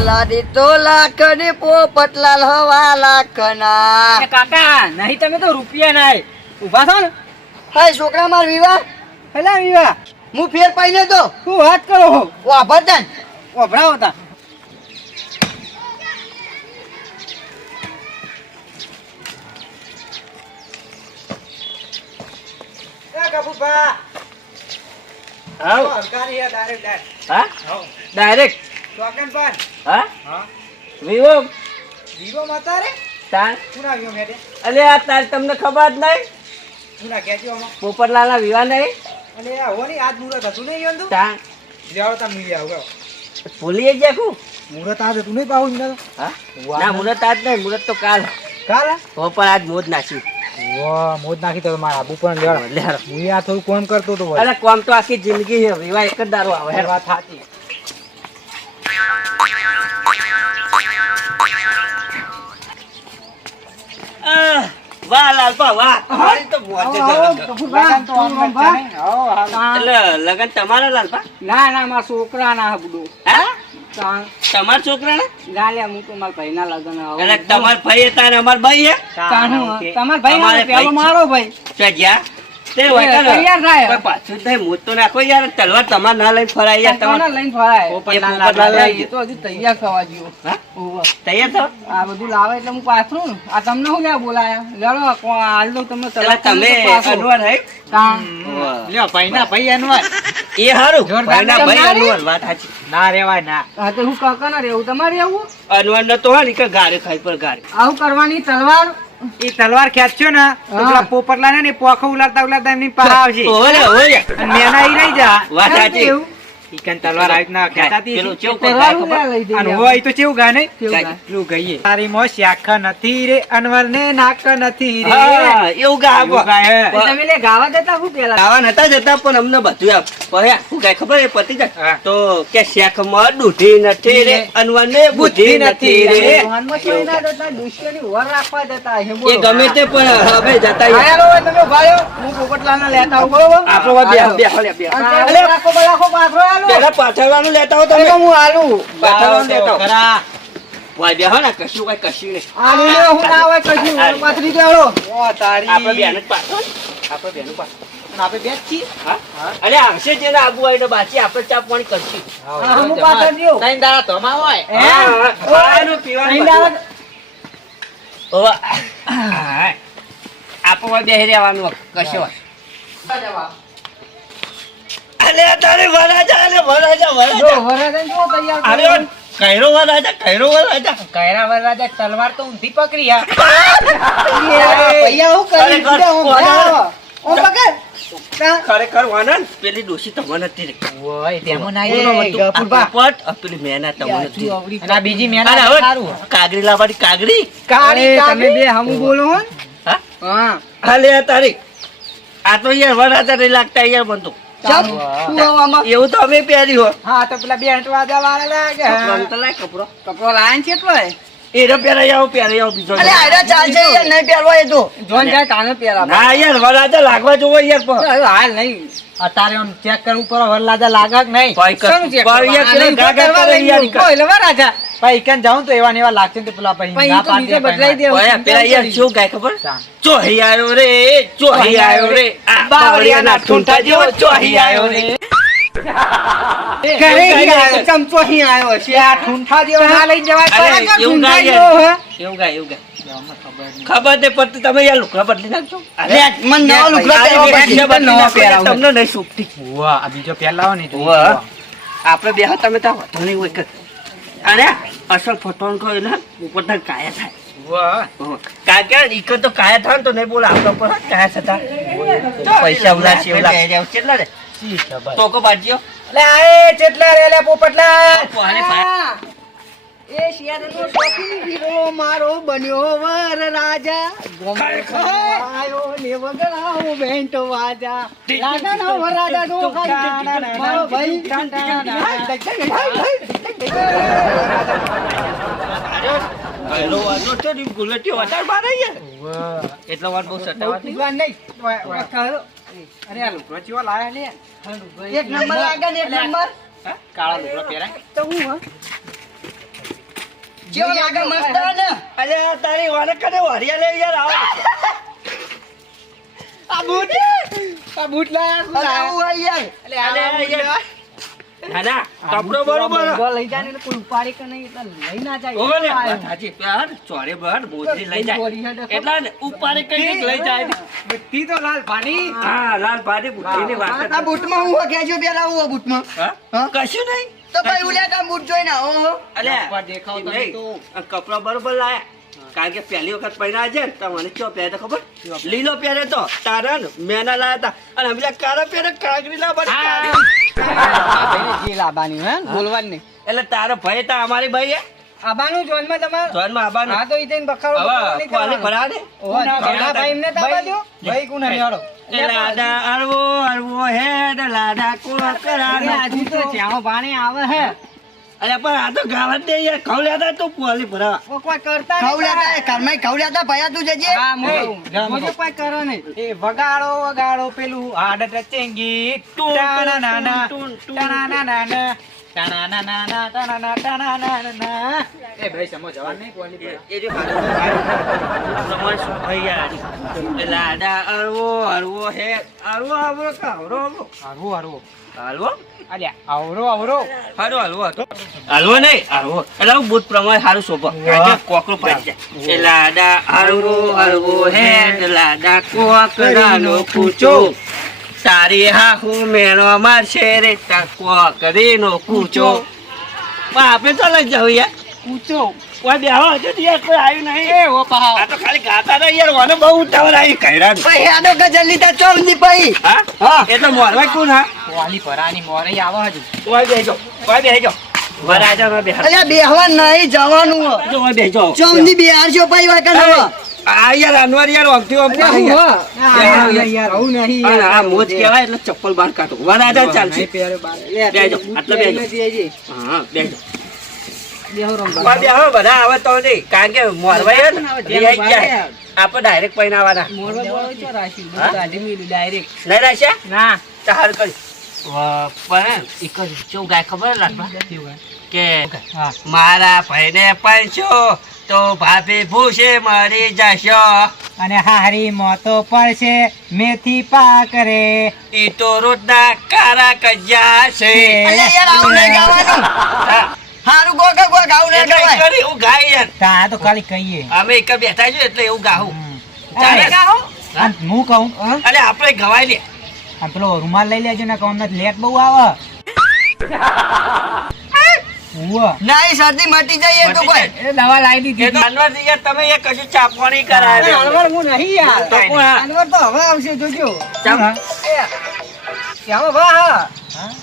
લાદી તો લાખ ને પોપટલા હવા લાખ ના કાકા નહીં તમે તો રૂપિયા નાય. ઊભા છો ને. હાય છોકરા માર વિવાહ? હેલા વિવા હું ફેર પાઈ તો શું વાત કરો ઓ વાપર ઓ ઓભરાવો તા. ડાયરેક્ટ ચોકન ડાયરેક્ટ હા? વિવો? તાર? અલે આ તાર તમને ખબર જ નહીં પોપટલાલના વિવાહ નહીં? અને આજ મુરત હતું મુરત આ તાર? ભૂલી ગયા કુ હા? ના મુરત આજ નહીં મુરત તો કાલ. તો પણ આજ મોજ નાખી. મોજ નાખી તો મારા આબુ પણ લેવા લે હું આ થોડું કોમ કરતો તો અરે કોમ તો આખી જિંદગી છે વિવાહ એક જ દારો આવે. વાત સાચી. વાહ લાલપા વાહ તમારી તો એટલે લગન તમારા લાલપા ના ના મારા છોકરા ના હબડું. હા? તમારા છોકરાને? ગાલે હું તો મારા ભાઈ ના લગન એટલે તમારા ભાઈ હતા ને અમારા ભાઈ હે તમારા ભાઈ અમારે પેલો મારો ભાઈ. તો જ્યાં? તે હોય એ કાં? તૈયાર થાય. પાછું જ નહીં, તો નાખો યાર. તલવાર તમારે ના લઈને ફરાય યાર કોને લઈને ફરાય. પોપટલાલ પોપટલાલ તો હજુ તૈયાર થવા જેવો. તૈયાર થો આ બધું લાવે એટલે હું પાથરું આ તમને શું લેવા બોલાયા? લેડો હાલ દઉં તમને એટલે તમે કરીને તો પાછો. અનવર હે. લ્યો ભાઈ ના ભાઈ અનવાર. એ હારું. ભાઈના ભાઈ અનવર વાત સાચી. ના રેવાય ના. હા તો હું કાકા ના રેવું તમારે રહેવું? અનવર ન તો હા ને ગારે ખાઈ પર ગારે આવું કરવાની તલવાર એ તલવાર ખેંચ્યો ને તો પેલા પોપટલા ને પોખો ઉલાડતા ઉલાડતા એમની પાસે આવશે. મેના ઈ રહી જા. વાત સાચી. તલવાર આવી પેલું. ચેવું ખબર? અને હોય તો ચેવું ગાય નહીં? કેવું કાંઈ. ગાય? પેલું ગઈએ તારી મો શાખ નથી રે અનવર ને નાક નથી રે. એવું ગા એવું ગાય હે. એ તમે લે ગાવા દેતા શું પેલા ગાવા નતા જતા પણ અમને બધું આપ પછી શું ગાય ખબર એ પતી જાય. તો કે શેખમાં દૂધી નથી રે અનવર ને બુદ્ધિ નથી રે. એ ગમે તે પણ હવે જતા તમે હું લેતા આવું, બરોબર? આપણો બે બે બે. પેલા પાછળવાનું લેતા હો તમે. હું આલું. પાછળવાનું લેતા હો ખરા. ને કશું કઈ કશું નહીં. આલું ને હું ના હોય કશું. પાથરી દેવાળો. ઓ તારી. આપણે બેન જ પાછળ આપણે બેનું પાછળ અને આપણે બે જ છીએ હા? અરે આવશે જેને આગુ આવીને બાકી આપણે ચા પાણી કરશું. હું પાથરી દ્યો. ત્રણ દાડા ધોમા હોય. ખાવાનું, પીવાનું ત્રણ બધું. દાડા- ઓવા. આપણે બેહી રહેવાનું. કશો. અલે તારે વરાજા અલે વરાજા જો, વરાજા જો તૈયાર અરે કૈરો વરાજા કૈરો વરાજા કયરા વરરાજા તલવાર તો ઊંધી પકડી હા. ભૈયા હું કરી ખરેખર, દીધા, હું કોના? પકડ. ખરેખર વાનન પેલી ડોશી તમને નથી રે. ઓય તેમાં ના એ ગફુરબા. આ પેલી મેના તમને અને બીજી અને મેના સારું. કાગડી લાવવાની કાગરી કાળી તમે બે હમ બોલો હો? હા? હા. હાલે આ તારી. આ તો યાર વરાજા નહીં લાગતા યાર બનતું? એવું તો અમે પહેર્યું હો. હા તો પેલા બે વાજા વાળા લાગે લાય કપડો. કપડો લાયા ને કેટલો હે? પહેરાઈ આવો પહેરાઈ આવો બીજો. અરે આયરા ચાલશે યાર નહીં પહેરવો એ તો. જોન જાય તાને પેલા ના યાર વરાજા લાગવા જોવો યાર પણ. હાલ નહીં. અત્યારે આમ ચેક કરવું પડે લાગે નહીં? યાર કરે યાર કોઈ. ભાઈ ઈકન જાઉં તો એવા ને એવા લાગશે ને તો પેલા પછી પણ તો પાડી બીજે દે બદલાઈ દેવું. ભાઈ પેલા યાર શું ગાય ખબર? ચોહી આયો રે ચોહી આયો રે બાવળિયા ના ઠુંઠા જેવો ચોહી આયો રે. ઘરે ઈ આવ્યો, ચમચો અહીં આવ્યો છે. આ ઠુંઠા જેવો ના લઈ જવા એવું ગાય. હે. એવું ગાય એવું ગાય. ખબર ને પડતી. તમે યાર લુગડા બદલી નાખજો. અરે મન નવા લુગડા આ પહેરવા નવા. તમને નહીં સુખતી વાહ, આ બીજો પહેલાવો ને. આપણે બે તમે તો વધુ નહીં હોય કે અને અસલ ફટોન કહો ને ઉપર તક કાયા થાય. તો કાયા થાય તો નહીં બોલે આપણા પર કાયા થતા. પૈસા ઉલા છે કેટલા રે? શી ખબર. તો કો બાજીઓ લે આ એ રે લે પોપટલા કોને ભાઈ હા. એ શિયાળાનો શોખીન હીરો મારો બન્યો વર રાજા. આયો ને બેન્ટ વાજા. રાજાનો વર રાજાનો કાંઈ ભાઈ. એટલો વાર બહુ સટાવા નહીં. વાહ, વાહ. અરે આ લુગડો ચેવો લાયા લે એક નંબર લાગે ને એક નંબર કાળા લુગડો પહેરાય તો હું હા કેવો લાગે મસ્ત ને અલે તારી વાને કને વારિયા લે યાર આવો આ બૂટ આ બૂટ લાયા અરે આવું હોય યાર એટલે આ યાર દાદા કપડો બરોબર લઈ જાય ને કોઈ ઉપાડી કે નહીં એટલે લઈ ના જાય. ઓવે ને. સાચી પ્યાર ચોરે બહાર બોજરી લઈ જાય. એટલે ઉપાડે કઈ કંઈક લઈ જાય. બુટ્ટી તો લાલ પાણી હા લાલ પાણી બુટ્ટી ની વાત આ બૂટમાં હું કેજો પેલા હું બૂટમાં? હા? હા? કશું નહીં? તો ભાઈ ઉલ્યા કા બૂટ જોઈને ઓહો અલ્યા, ઉપર દેખાવ તમે તો. કપડાં બરોબર લાયા. કારણ કે પહેલી વખત પહેર્યા છે ને તો મને ચો પહેરે તો ખબર? લીલો પહેરે તો તારા મેના લાયા હતા. અને હમણાં કાળા પહેરે કાગડી ના બની હે બોલવાની નહીં એટલે તારો ભાઈ તા અમારી ભાઈ હે આબાનું જોનમાં તમારે? જોનમાં. હા તો ઈ હવે ભરા દે. ઘણા ભાઈ એમને લાડા અરવો અરવો હેડ લાડા આજુ તો જ્યાં પાણી આવે હે. અરે પણ આ તો ગાવા દે યાર ખવલ્યા તા તું પોલી ભરા કોઈ કરતા તારા. તા ઘરમાં ખવડ્યા તા ભયા તું જજે. હા. કોઈ કરે નહીં. એ વગાડો વગાડો પેલું હાડ ટચિંગ ટૂન, ટાણા નાના ટૂન, ટૂન, બુદ્ધ પ્રમાણે હારું શોભો કોકરો પાડી જાય લાડા હારવો હારવો હે લાડા કોકરાનો કૂચો તારી હાહુ મેળો મારશે રે તા કોકરીનો કૂચો. પણ આપણે તો લઈ જાવ યાર. કૂચો? કોઈ બેહો હજુ યાર કોઈ આવ્યું નહીં. એ ઓ પાહા. આ તો ખાલી ગાતા હતા યાર મને બહુ ઉતાવળ આવી. કૈરા ભાઈ ગજલ લીધા ભાઈ હા? હા. એટલે મોરવા કોણ હા? ભરાની મોરે આવે હજુ. કોઈ બેહજો કોઈ બેહજો. બેહાડ અલ્યા બેહવા નહીં જવાનું હો. જો બેહજો. ચોમની બિહારજો ભાઈ વાયકા નવા આ યાર અનવાર યાર ઓમથી હું. યાર. હો. નહીં આ મોજ કહેવાય એટલે ચપ્પલ બહાર કાઢો. વરાજા ચાલશે લે, આટલે લઈને હા બેહજો બેહો રમવા. કોઈ બેહો બધા આવે તો નહીં. કારણ કે મોરવા યાર ના. પણ તો ભાભી ભૂસે મરી જશો. અને હારી મોતો પડશે મેથી પાક રે. ઈ તો રોજના કારા કજ્યા છે. હારું ગોગા ગોગ આવું કરી ગાય યાર. તા તો ખાલી કહીએ. અમે એક બેઠા છીએ એટલે એવું. ચાલે? હું? કહું? અરે આપણે ગવાય લે. પેલો રૂમાલ લઈ લેજો ને કહું નથી લેટ બહુ આવે. શરદી મટી જાય એ તો કોઈ. એ દવા લાવી દીધી. એ યાર તમે એ કશું ચાપવાની અરે, અનવર હું નહીં યાર. તો અનવર તો હવે આવશે જોજો. ચાપ. એ, વાહ.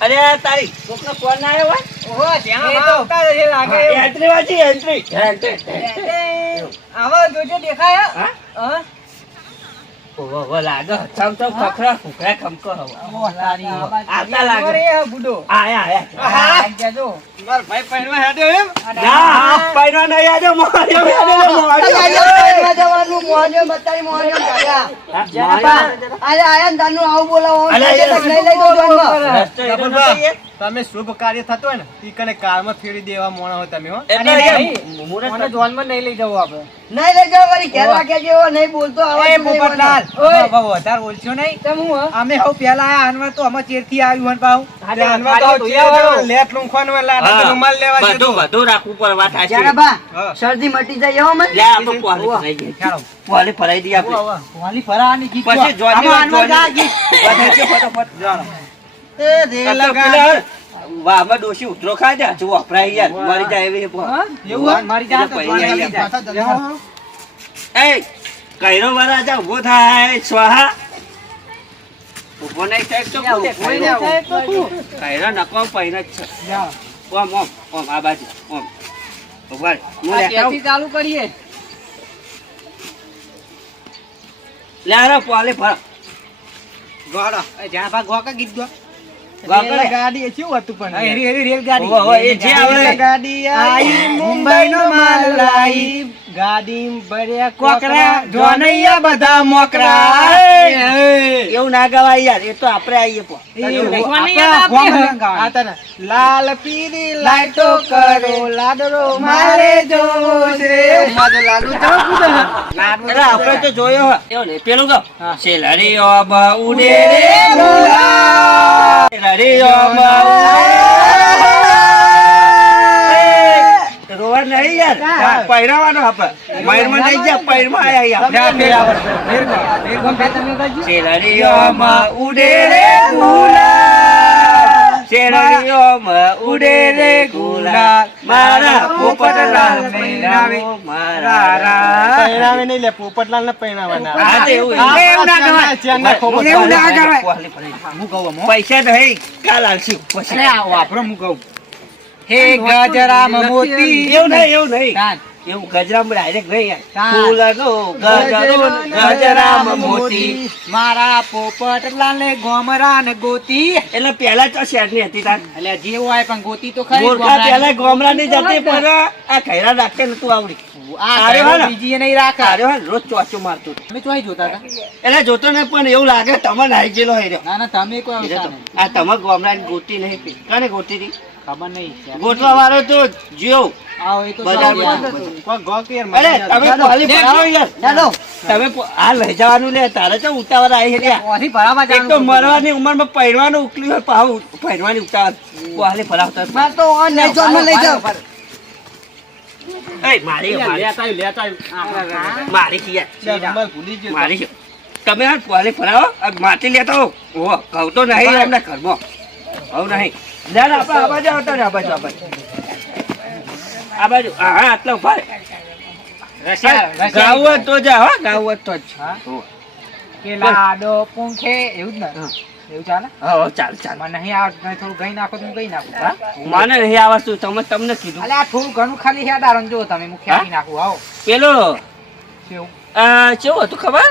અરે તારી કોકનો ફોન ના આવ્યો હોય? ઓહો, શ્યામા લાગે એન્ટ્રી એન્ટ્રી જોજો દેખાય હા. લાગો ચમ ચમ ખખરા ફુકરા ખમકો હવે ઓહો, તારી. આટલા લાગે. અનવર બુડો આયા આયા હા, જજો. ભાઈ પહેરવા હેડ્યો એમ? ના પૈનો નહીં આજો મોર્યો અલ્યા મોર્યો યાર જવાનું મોહને બતાવી મોહને કાકા આયા આયા ને આવું બોલાવો લઈ લઈ દો તમે શુભ કાર્ય થતું હોય ને ઈ કને કારમાં ફેરી દેવા મોણા હોય તમે હો. મને જોનમાં નહીં લઈ જવું આપણે. નહીં લઈ જવું વળી ઘેર વાગ્યા જેવો નહીં બોલતો આવાજ પોપટલાલ. ઓય. હવે વધારે ઓળખ્યો નહીં. તેમ હું અમે હવ પહેલા આયા અનવર તો અમે ચેરથી આવ્યું હન બાઉ હા, અનવર તો ચેર વાળો. લેટ લૂંખવાનું હોય લાડા તો રૂમાલ લેવા છે બધું બધું રાખવું પડે વાત આ છે જરા બા શરદી મટી જાય એવો મને લે તો પોલી ફરાઈ ગઈ. ચાલો. પોલી ફરાઈ દી આપણે. પોલી ફરાવાની ગીત પછી જોની વાત અનવર ફટાફટ જોવાની. એ રે લગા. ડોશી ઉતરો ખાય છે, હજુ વપરાય યાર. મારી જાય એવી પો. એવું મારી તો જાય. એ, કૈરો વરાજા ઊભો થાય, સ્વાહા. ઊભો નહીં થાય તો કોઈ નહીં થાય તો? કૈરો નકો પૈણ જ છે. ઓમ, ઓમ, ઓમ, આ બાજુ, ઓમ. ઊભા હું લેતા. ચાલુ કરીએ લે પોલે પોલી ગોડો જ્યાં ભાગ ગોકા ગીત ગો. વાપરે. ગાડી કેવું હતું પણ રેલગાડી. ઓહો, એ જે. ગાડી આઈ મુંબઈનો માલ લાઈ. ગાડી ભર્યા કોકરા જોનૈયા બધા મોકરા. એવું ના ગવાય યાર એ તો આપણે આઈએ પો. લાલ પીળી લાઈટો કરો લાડરો મારે જોશે મારે લાડુ આપણે તો જોયો. એવું પેલું. શેલાડીઓ બહુડે રે ગુલાબ. રોવા નહીં યાર. પહેરાવાનો આપણે મયુરમાં નહીં જા પહેરમાં આયા આપણે ઉડે રે ગુલાબ શેલાડીઓમાં ઉડે રે ગુલાબ મારા પોપટલાલ મૈનાવે મારા રા પહેરાવે નહીં લે પોપટલાલ ને પહેરાવાના હા, તો એવું એવું ના કહેવાય. એવું ના ચાલે. કહેવાય. પૈસા નહીં કાલ આવશું. પછી વાપરો હું કહું. હે ગજરામ મોતી. એવું નહીં એવું નહીં. એવું ગજરામ ડાયરેક્ટ નહીં. ફૂલનો ગજરો ગજરામ મોતી. મારા પોપટ લાલે ગોમરા ને ગોતી. એટલે પેલા તો શેરની હતી તાર? એટલે જે હોય પણ ગોતી તો ખરી ગોમરાની. ગોમરા ની જતી પણ આ ખૈરા રાખતે નતું આવડી. તમે જોતા હતા? એટલે જોતો ને પણ એવું લાગે તમે નાઈ ગયેલો રહ્યો. ના ના તમે કોઈ એટલે આવતા તો નહીં. આ તમે ગોમરા ની ગોતી નહીં ગોતી હતી? ખબર નહીં ગોઠવા વાળો તો જીઓ. તમે આ માટી લેતા હો ઓહો ઘઉં તો નહીં એમના ઘરમાં. નહીં. લે ના આપણે આ બાજુ આવતા ને આ બાજુ આ બાજુ. આ બાજુ હા હા આટલા ઊભા રહે. Russia, Russia. ગાવું હોય તો જા હો ગાવું તો જ? હો. પૂંખે એવું જ ને? એવું ચાલે? હો ચાલ ચાલ. મને નહીં આવે થોડું ગઈ નાખો તો હું ગઈ નાખું હા? મને નહીં આવડતું તમે તમને કીધું. અલે આ થોડું ઘણું ખાલી હેડ આરો ને જો તમે હું ખેંચી નાખું આવો. પેલો? કેવું? આ કેવું હતું ખબર?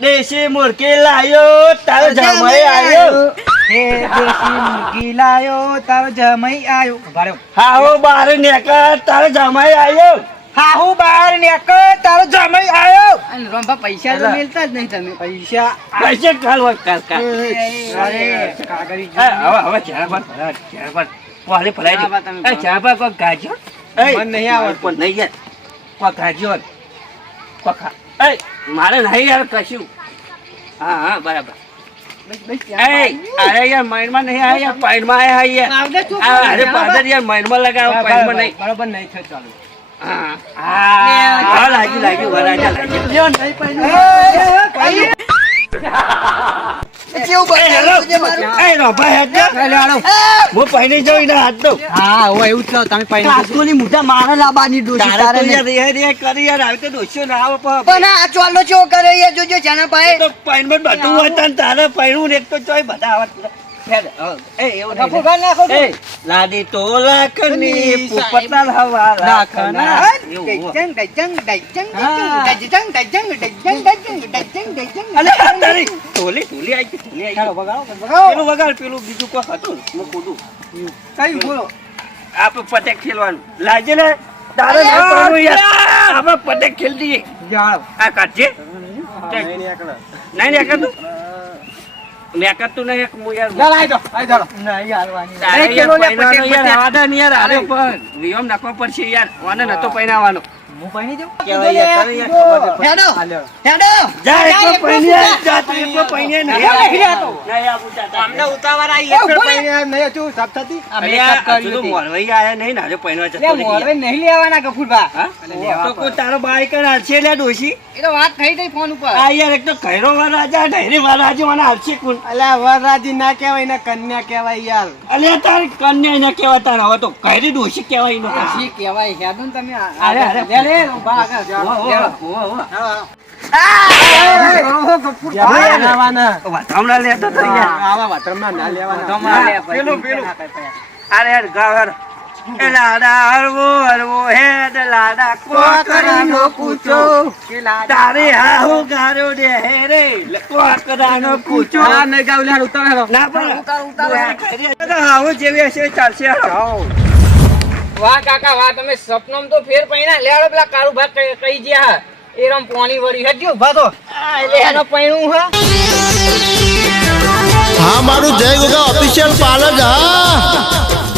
દેશી મુરકી લાયો તારો જમાઈ આવ્યો હે દેશી મુરગી લાયો તારો જમાઈ આયો. ભાડ્યો હાહુ બાર નેકર તારો જમાઈ આવ્યો હાહુ બાર નીકળ તારો જમાઈ આયો. અને રંભા પૈસા તો મેલતા જ નહીં તમે. પૈસા પૈસા કાલ હોય કાલ કાલ. અરે કાગળી હવે હવે ચા પર ભરા, પર પોલી ભરાઈ દે. ચા પર તમે એ, ચા પર કોક ગાજ્યો એ, મને નહીં આવડતું. પણ નહીં યાર. કોક ગાજ્યો. એ, મારે નહીં યાર કશું. હા હા બરાબર. અરે યાર માઇન્ડમાં નહીં આવ્યા યાર પાઇન્ડમાં આવ્યા યાર અરે પાદર યાર માઇન્ડમાં લગાવો પાઇન્ડમાં નહીં બરાબર નહીં થયું ચાલુ હા હા હા, લાગ્યું લાગ્યું વરાજા લાગ્યું કેવું એ, હું પહેરી જાઉં એના હાથ દઉં. હા હવે એવું જ તમે પૈણી કાસ્કોની મુઠા મારે લાવવાની ડોશી તારે. યાર રે રે કરી યાર ના આવે પણ આ ચોલો ચેવો કરે યાર જોજો જાના તો પૈણમાં બધું હોય તને તારે પૈણું ને એક તો ચોય બધા. હેડ, હવે, એ, એવું હવા લાખના ડજંગ ડજંગ ડજંગ ડજંગ ડજંગ ડજંગ ડજંગ ડજંગ ડજંગ. અલે, તારી ટોલી ઢોલી આઈ ગઈ, ઢોલી આઈ ગઈ. પેલું વગાડ, પેલું બીજું કોક હતું હું કૂદું. કઈ બોલો આપણે પટેક ખેલવાનું લાજે ને તારે ના પડવું યાર આપણે પટેક ખેલ દઈએ આ કાઢજે નહીં નીકળે. નહીં ને કરતું મેં કરતું નહીં એક હું યાર આઈ. નહીં હાલવાની. તારે યાર આરે પણ નિયમ નાખવો પડશે યાર ઓને નતો પૈણાવાનો હું પૈણી. હેડો હેડો. જા જા તું નહીં. ઉતાવળ આવી એક નહીં સાફ થતી? તો મોરવાઈ આયા નહીં ને, આજે જતો. નહીં લેવાના તો કોઈ તારો બાઈક હાલશે ડોશી? એ તો વાત થઈ ગઈ ફોન ઉપર. આ યાર એક તો ઘયરો વરરાજા રાજા વરરાજી વાર રાજા મને હાલશે કોણ અલ્યા, વરરાજી ના કહેવાય ને કન્યા કહેવાય યાર. અલ્યા તાર કન્યા એને કહેવાય તાર હવે તો ઘયરી ડોશી કહેવાય એનો શી કહેવાય? હેડું ને તમે અરે, અરે. ના પછી. ના પછી. તારે હાહુ ગારો દે હે રે કોકરાનો કૂચો હા, નહીં ગાવ, લે, ઉતાર ના પણ હાહુ જેવી હશે ચાલશે હાલો. વાહ કાકા વાહ તમે સપનમ તો ફેર પૈણા. લેડો પેલા કાળુ ભાગ કહી- જ્યા ગયા એરમ પાણી વળી હટ્યો ભાતો એટલે એનો પૈણું હા. હા મારું જય ગોગા ઓફિશિયલ પાલજ હા.